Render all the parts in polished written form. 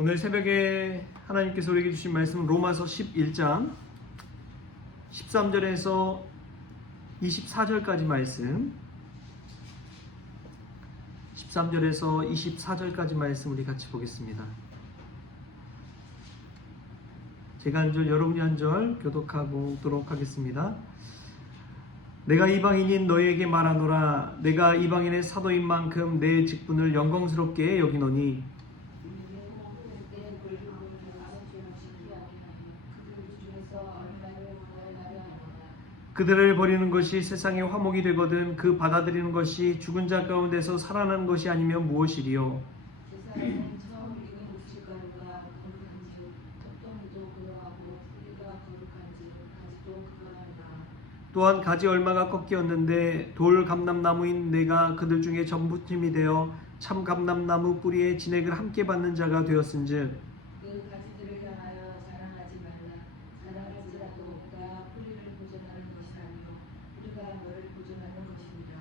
오늘 새벽에 하나님께서 우리에게 주신 말씀은 로마서 11장 13절에서 24절까지 말씀, 13절에서 24절까지 말씀 우리 같이 보겠습니다. 제가 한 절, 여러분이 한 절 교독하고 오도록 하겠습니다. 내가 이방인인 너희에게 말하노라. 내가 이방인의 사도인 만큼 내 직분을 영광스럽게 여기노니 그들을 버리는 것이 세상의 화목이 되거든 그 받아들이는 것이 죽은 자 가운데서 살아나는 것이 아니면 무엇이리요. 또한 가지 얼마가 꺾이었는데 돌 감람나무인 내가 그들 중에 전부팀이 되어 참 감람나무 뿌리에 진액을 함께 받는 자가 되었은즉 그 가지들을 향하여 자랑하지 말라. 자랑할지라도 내가 뿌리를 보존하는 것이 아니요 우리가 너를 보존하는 것입니다.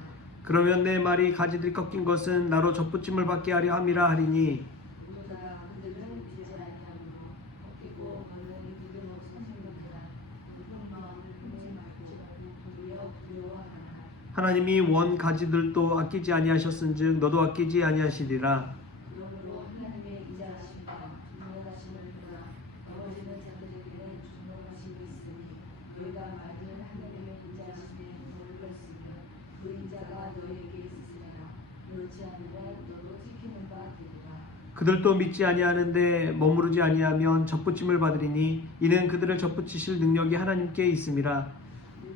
그러면 내 말이 가지들이 꺾인 것은 나로 접붙임을 받게 하려 함이라 하리니 보다 그들은 믿지 아니하므로 꺾이고 너는 믿음 없은 생각이라. 누군 마음을 품지 말고 도리어 두려워하라. 하나님이 원 가지들도 아끼지 아니하셨은즉 너도 아끼지 아니하시리라. 그러므로 하나님의 인자하심과 분노하심을 보라. 넘어지는 자들에게는 분노하심이 있으니 너희가 만일 하나님의 인자하심에 머물렀으면 그 인자가 너희에게 있으리라. 그렇지 않으면 너도 지키는 바 되리라. 그들도 믿지 아니하는데 머무르지 아니하면 접붙임을 받으리니 이는 그들을 접붙이실 능력이 하나님께 있음이라.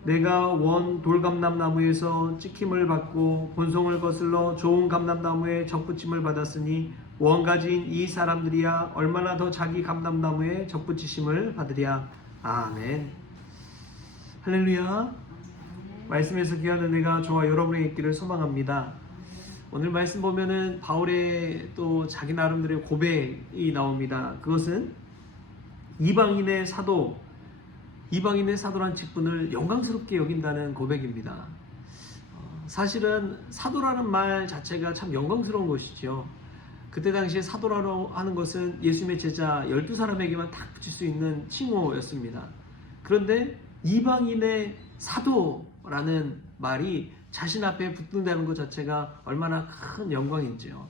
내가 원 돌감람나무에서 찍힘을 받고 본송을 거슬러 좋은 감람나무에 접붙임을 받았으니 원가지인 이 사람들이야 얼마나 더 자기 감람나무에 접붙이심을 받으랴. 아멘. 할렐루야. 말씀에서 귀한 은혜가 저와 여러분의 있기를 소망합니다. 오늘 말씀 보면은 바울의 또 자기 나름대로의 고백이 나옵니다. 그것은 이방인의 사도란 직분을 영광스럽게 여긴다는 고백입니다. 사실은 사도라는 말 자체가 참 영광스러운 것이죠. 그때 당시에 사도라고 하는 것은 예수님의 제자 12사람에게만 딱 붙일 수 있는 칭호였습니다. 그런데 이방인의 사도라는 말이 자신 앞에 붙는다는 것 자체가 얼마나 큰 영광인지요.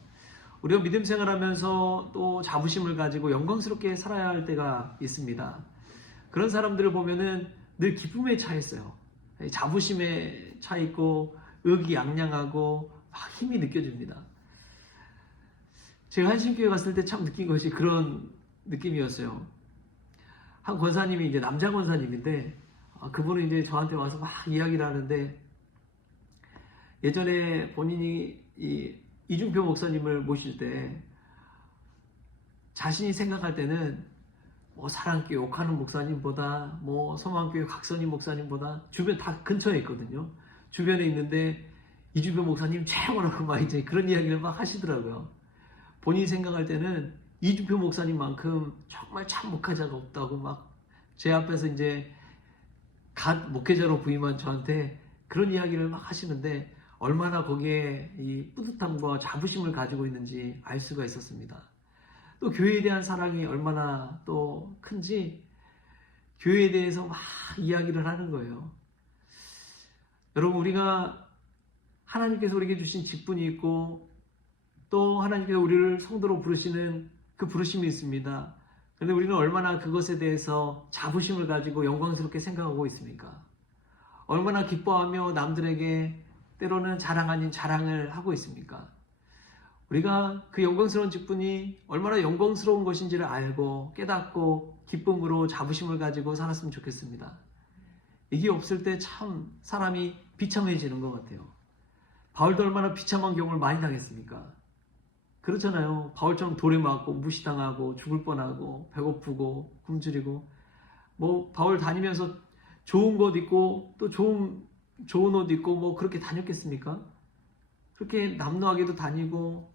우리가 믿음 생활하면서 또 자부심을 가지고 영광스럽게 살아야 할 때가 있습니다. 그런 사람들을 보면은 늘 기쁨에 차 있어요. 자부심에 차 있고 의기양양하고 막 힘이 느껴집니다. 제가 한신교회 갔을 때 참 느낀 것이 그런 느낌이었어요. 한 권사님이 이제 남자 권사님인데 그분은 이제 저한테 와서 막 이야기를 하는데 예전에 본인이 이중표 목사님을 모실 때 자신이 생각할 때는 사랑교회 옥하는 목사님보다 소망교회 각선임 목사님보다 주변 다 근처에 있거든요. 주변에 있는데 이주변 목사님 최고라고 막 이제 그런 이야기를 막 하시더라고요. 본인이 생각할 때는 이주표 목사님만큼 정말 참 목회자가 없다고 막 제 앞에서 이제 갓 목회자로 부임한 저한테 그런 이야기를 막 하시는데 얼마나 거기에 이 뿌듯함과 자부심을 가지고 있는지 알 수가 있었습니다. 또 교회에 대한 사랑이 얼마나 또 큰지 교회에 대해서 막 이야기를 하는 거예요. 여러분, 우리가 하나님께서 우리에게 주신 직분이 있고 또 하나님께서 우리를 성도로 부르시는 그 부르심이 있습니다. 그런데 우리는 얼마나 그것에 대해서 자부심을 가지고 영광스럽게 생각하고 있습니까? 얼마나 기뻐하며 남들에게 때로는 자랑 아닌 자랑을 하고 있습니까? 우리가 그 영광스러운 직분이 얼마나 영광스러운 것인지를 알고 깨닫고 기쁨으로 자부심을 가지고 살았으면 좋겠습니다. 이게 없을 때 참 사람이 비참해지는 것 같아요. 바울도 얼마나 비참한 경험을 많이 당했습니까? 그렇잖아요. 바울처럼 돌에 맞고 무시당하고 죽을 뻔하고 배고프고 굶주리고 바울 다니면서 좋은 것 입고 또 좋은 옷 입고 그렇게 다녔겠습니까? 그렇게 남노하게도 다니고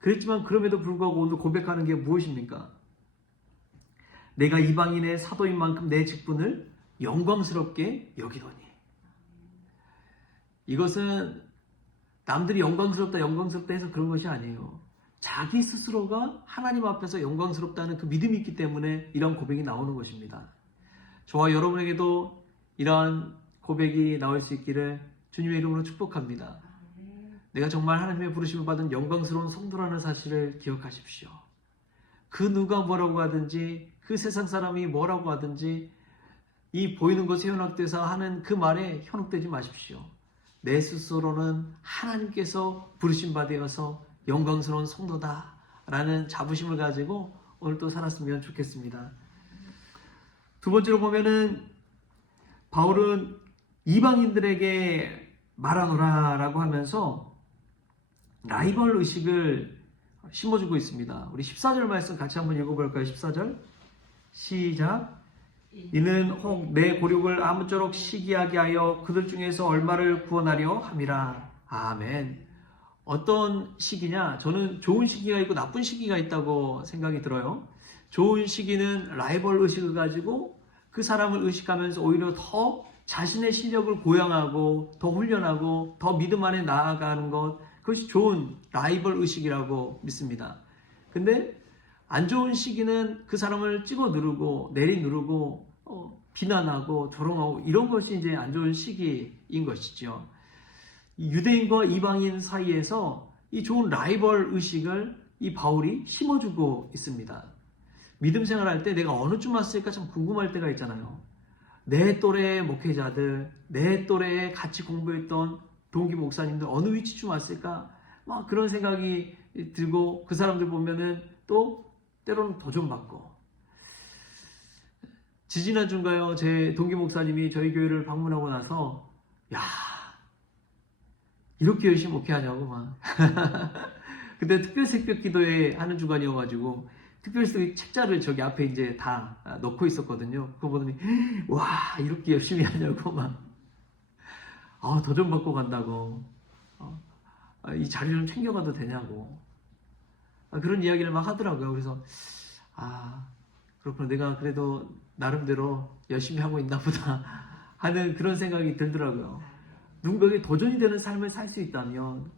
그랬지만 그럼에도 불구하고 오늘 고백하는 게 무엇입니까? 내가 이방인의 사도인 만큼 내 직분을 영광스럽게 여기더니. 이것은 남들이 영광스럽다 해서 그런 것이 아니에요. 자기 스스로가 하나님 앞에서 영광스럽다는 그 믿음이 있기 때문에 이런 고백이 나오는 것입니다. 저와 여러분에게도 이러한 고백이 나올 수 있기를 주님의 이름으로 축복합니다. 내가 정말 하나님의 부르심을 받은 영광스러운 성도라는 사실을 기억하십시오. 그 누가 뭐라고 하든지, 그 세상 사람이 뭐라고 하든지, 이 보이는 것에 현혹돼서 하는 그 말에 현혹되지 마십시오. 내 스스로는 하나님께서 부르심 받으어서 영광스러운 성도다라는 자부심을 가지고 오늘 또 살았으면 좋겠습니다. 두 번째로 보면은 바울은 이방인들에게 말하노라라고 하면서 라이벌 의식을 심어주고 있습니다. 우리 14절 말씀 같이 한번 읽어볼까요? 14절 시작. 이는 혹 내 고륙을 아무쪼록 시기하게 하여 그들 중에서 얼마를 구원하려 함이라. 아멘. 어떤 시기냐? 저는 좋은 시기가 있고 나쁜 시기가 있다고 생각이 들어요. 좋은 시기는 라이벌 의식을 가지고 그 사람을 의식하면서 오히려 더 자신의 실력을 고양하고 더 훈련하고 더 믿음 안에 나아가는 것, 그것이 좋은 라이벌 의식이라고 믿습니다. 근데 안 좋은 시기는 그 사람을 찍어 누르고 내리 누르고 비난하고 조롱하고 이런 것이 이제 안 좋은 시기인 것이죠. 유대인과 이방인 사이에서 이 좋은 라이벌 의식을 이 바울이 심어주고 있습니다. 믿음 생활할 때 내가 어느 쯤 왔을까 참 궁금할 때가 있잖아요. 내 또래의 목회자들, 내 또래에 같이 공부했던 동기 목사님들 어느 위치쯤 왔을까? 막 그런 생각이 들고 그 사람들 보면은 또 때로는 도전받고. 지지난주인가요? 제 동기 목사님이 저희 교회를 방문하고 나서 야, 이렇게 열심히 목회하냐고 막. 그때 특별새벽 기도회 하는 주간이어가지고 특별히 책자를 저기 앞에 이제 다 놓고 있었거든요. 그거 보더니 와, 이렇게 열심히 하냐고 막 도전받고 간다고 이 자리 좀 챙겨가도 되냐고 그런 이야기를 막 하더라고요. 그래서 그렇구나, 내가 그래도 나름대로 열심히 하고 있나 보다 하는 그런 생각이 들더라고요. 누군가에게 도전이 되는 삶을 살 수 있다면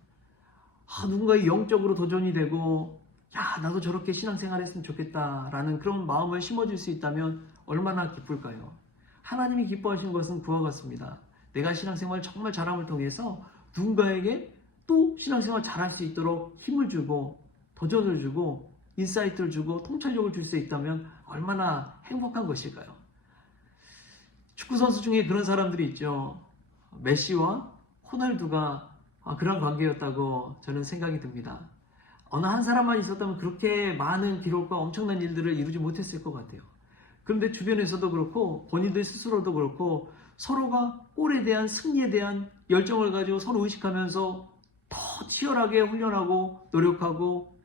누군가의 영적으로 도전이 되고 야, 나도 저렇게 신앙생활 했으면 좋겠다라는 그런 마음을 심어줄 수 있다면 얼마나 기쁠까요? 하나님이 기뻐하시는 것은 그와 같습니다. 내가 신앙생활 정말 잘함을 통해서 누군가에게 또 신앙생활 잘할 수 있도록 힘을 주고 도전을 주고 인사이트를 주고 통찰력을 줄 수 있다면 얼마나 행복한 것일까요? 축구선수 중에 그런 사람들이 있죠. 메시와 호날두가 그런 관계였다고 저는 생각이 듭니다. 어느 한 사람만 있었다면 그렇게 많은 기록과 엄청난 일들을 이루지 못했을 것 같아요. 그런데 주변에서도 그렇고 본인들 스스로도 그렇고 서로가 골에 대한 승리에 대한 열정을 가지고 서로 의식하면서 더 치열하게 훈련하고 노력하고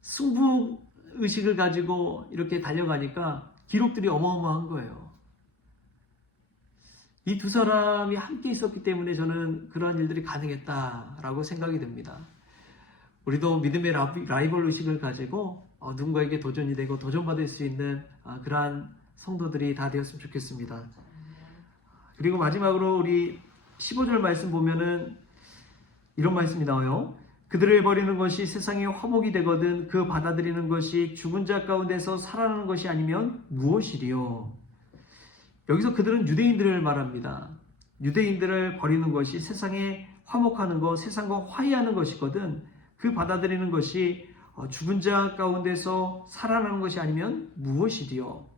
승부 의식을 가지고 이렇게 달려가니까 기록들이 어마어마한 거예요. 이 두 사람이 함께 있었기 때문에 저는 그러한 일들이 가능했다라고 생각이 됩니다. 우리도 믿음의 라이벌 의식을 가지고 누군가에게 도전이 되고 도전받을 수 있는 그러한 성도들이 다 되었으면 좋겠습니다. 그리고 마지막으로 우리 15절 말씀 보면은 이런 말씀이 나와요. 그들을 버리는 것이 세상의 화목이 되거든 그 받아들이는 것이 죽은 자 가운데서 살아나는 것이 아니면 무엇이리요? 여기서 그들은 유대인들을 말합니다. 유대인들을 버리는 것이 세상에 화목하는 것, 세상과 화해하는 것이거든 그 받아들이는 것이 죽은 자 가운데서 살아나는 것이 아니면 무엇이리요?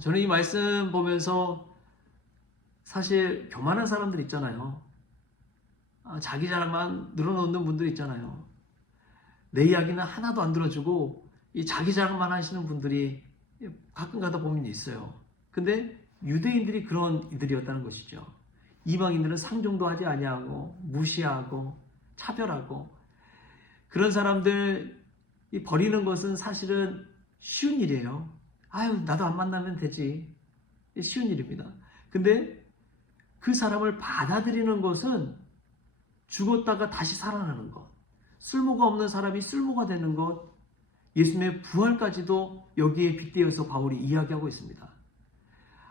저는 이 말씀 보면서 사실 교만한 사람들 있잖아요. 자기 자랑만 늘어놓는 분들 있잖아요. 내 이야기는 하나도 안 들어주고 이 자기 자랑만 하시는 분들이 가끔 가다 보면 있어요. 근데 유대인들이 그런 이들이었다는 것이죠. 이방인들은 상종도 하지 아니하고 무시하고 차별하고 그런 사람들 버리는 것은 사실은 쉬운 일이에요. 나도 안 만나면 되지. 쉬운 일입니다. 근데 그 사람을 받아들이는 것은 죽었다가 다시 살아나는 것, 쓸모가 없는 사람이 쓸모가 되는 것, 예수님의 부활까지도 여기에 빗대어서 바울이 이야기하고 있습니다.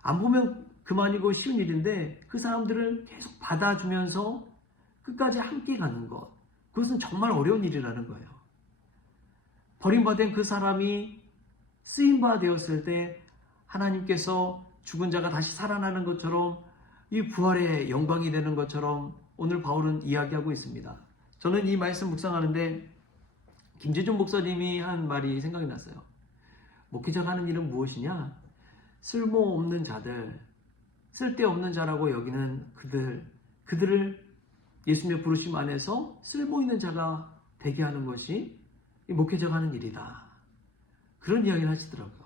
안 보면 그만이고 쉬운 일인데 그 사람들을 계속 받아주면서 끝까지 함께 가는 것, 그것은 정말 어려운 일이라는 거예요. 버림받은 그 사람이 쓰임바 되었을 때 하나님께서 죽은 자가 다시 살아나는 것처럼 이 부활의 영광이 되는 것처럼 오늘 바울은 이야기하고 있습니다. 저는 이 말씀 묵상하는데 김재준 목사님이 한 말이 생각이 났어요. 목회자가 하는 일은 무엇이냐? 쓸모없는 자들, 쓸데없는 자라고 여기는 그들을 예수님의 부르심 안에서 쓸모있는 자가 되게 하는 것이 이 목회자가 하는 일이다. 그런 이야기를 하시더라고요.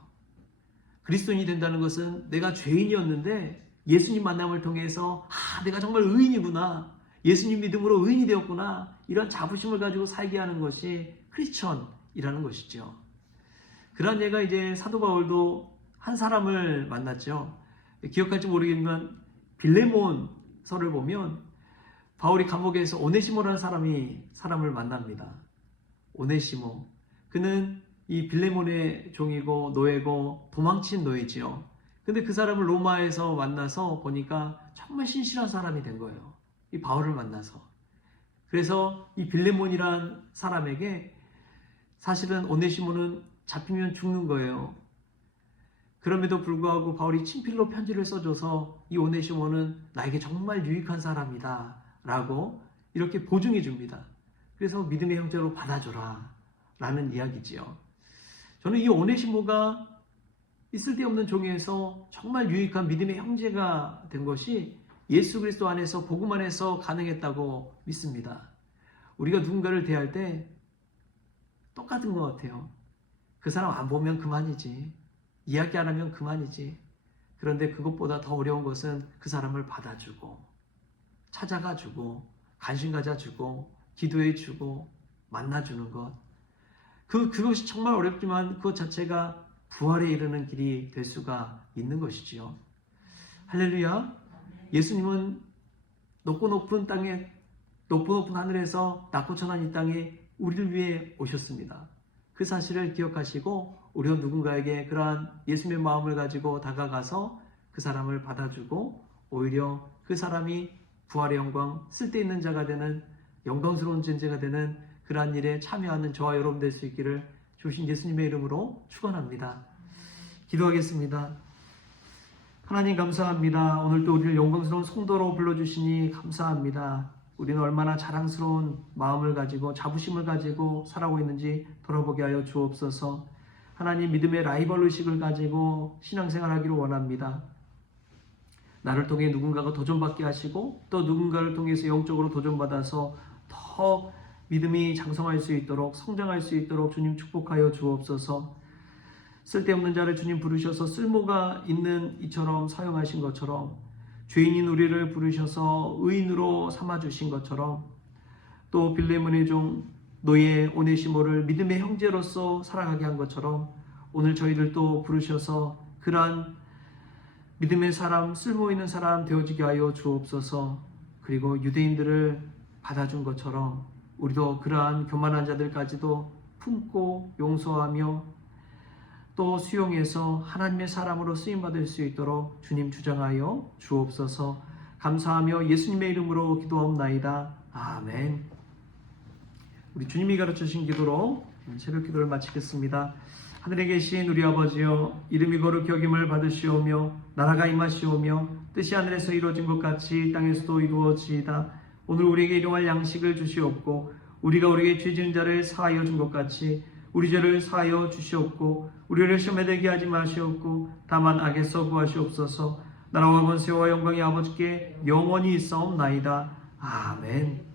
그리스도인이 된다는 것은 내가 죄인이었는데 예수님 만남을 통해서 내가 정말 의인이구나, 예수님 믿음으로 의인이 되었구나, 이런 자부심을 가지고 살게 하는 것이 크리스천이라는 것이죠. 그러한 예가 이제 사도 바울도 한 사람을 만났죠. 기억할지 모르겠지만 빌레몬서를 보면 바울이 감옥에서 오네시모라는 사람을 만납니다. 오네시모. 그는 이 빌레몬의 종이고 노예고 도망친 노예지요. 근데 그 사람을 로마에서 만나서 보니까 정말 신실한 사람이 된 거예요. 이 바울을 만나서. 그래서 이 빌레몬이란 사람에게 사실은 오네시모는 잡히면 죽는 거예요. 그럼에도 불구하고 바울이 친필로 편지를 써줘서 이 오네시모는 나에게 정말 유익한 사람이다 라고 이렇게 보증해 줍니다. 그래서 믿음의 형제로 받아줘라 라는 이야기지요. 저는 이 오네시모가 이 쓸데없는 종에서 정말 유익한 믿음의 형제가 된 것이 예수 그리스도 안에서 복음 안에서 가능했다고 믿습니다. 우리가 누군가를 대할 때 똑같은 것 같아요. 그 사람 안 보면 그만이지, 이야기 안 하면 그만이지. 그런데 그것보다 더 어려운 것은 그 사람을 받아주고 찾아가주고 관심 가져주고 기도해주고 만나주는 것. 그것이 정말 어렵지만 그것 자체가 부활에 이르는 길이 될 수가 있는 것이지요. 할렐루야. 예수님은 높고 높은 하늘에서 낮고 천한 이 땅에 우리를 위해 오셨습니다. 그 사실을 기억하시고 우리가 누군가에게 그러한 예수님의 마음을 가지고 다가가서 그 사람을 받아주고 오히려 그 사람이 부활의 영광, 쓸데있는 자가 되는 영광스러운 존재가 되는 그러한 일에 참여하는 저와 여러분 될 수 있기를 주신 예수님의 이름으로 축원합니다. 기도하겠습니다. 하나님 감사합니다. 오늘도 우리를 영광스러운 성도로 불러주시니 감사합니다. 우리는 얼마나 자랑스러운 마음을 가지고 자부심을 가지고 살아오고 있는지 돌아보게 하여 주옵소서. 하나님 믿음의 라이벌 의식을 가지고 신앙생활하기를 원합니다. 나를 통해 누군가가 도전받게 하시고 또 누군가를 통해서 영적으로 도전받아서 더 믿음이 장성할 수 있도록 성장할 수 있도록 주님 축복하여 주옵소서. 쓸데없는 자를 주님 부르셔서 쓸모가 있는 이처럼 사용하신 것처럼 죄인인 우리를 부르셔서 의인으로 삼아주신 것처럼 또 빌레몬의 종 노예 오네시모를 믿음의 형제로서 살아가게 한 것처럼 오늘 저희들도 부르셔서 그러한 믿음의 사람, 쓸모있는 사람 되어지게 하여 주옵소서. 그리고 유대인들을 받아준 것처럼 우리도 그러한 교만한 자들까지도 품고 용서하며 또 수용해서 하나님의 사람으로 쓰임받을 수 있도록 주님 주장하여 주옵소서. 감사하며 예수님의 이름으로 기도하옵나이다. 아멘. 우리 주님이 가르쳐주신 기도로 새벽 기도를 마치겠습니다. 하늘에 계신 우리 아버지여, 이름이 거룩히 여김을 받으시오며 나라가 임하시오며 뜻이 하늘에서 이루어진 것 같이 땅에서도 이루어지이다. 오늘 우리에게 일용할 양식을 주시옵고 우리가 우리에게 죄 지은 자를 사하여 준 것 같이 우리 죄를 사하여 주시옵고 우리를 시험에 들게 하지 마시옵고 다만 악에서 구하시옵소서. 나라와 권세와 영광이 아버지께 영원히 있사옵나이다. 아멘.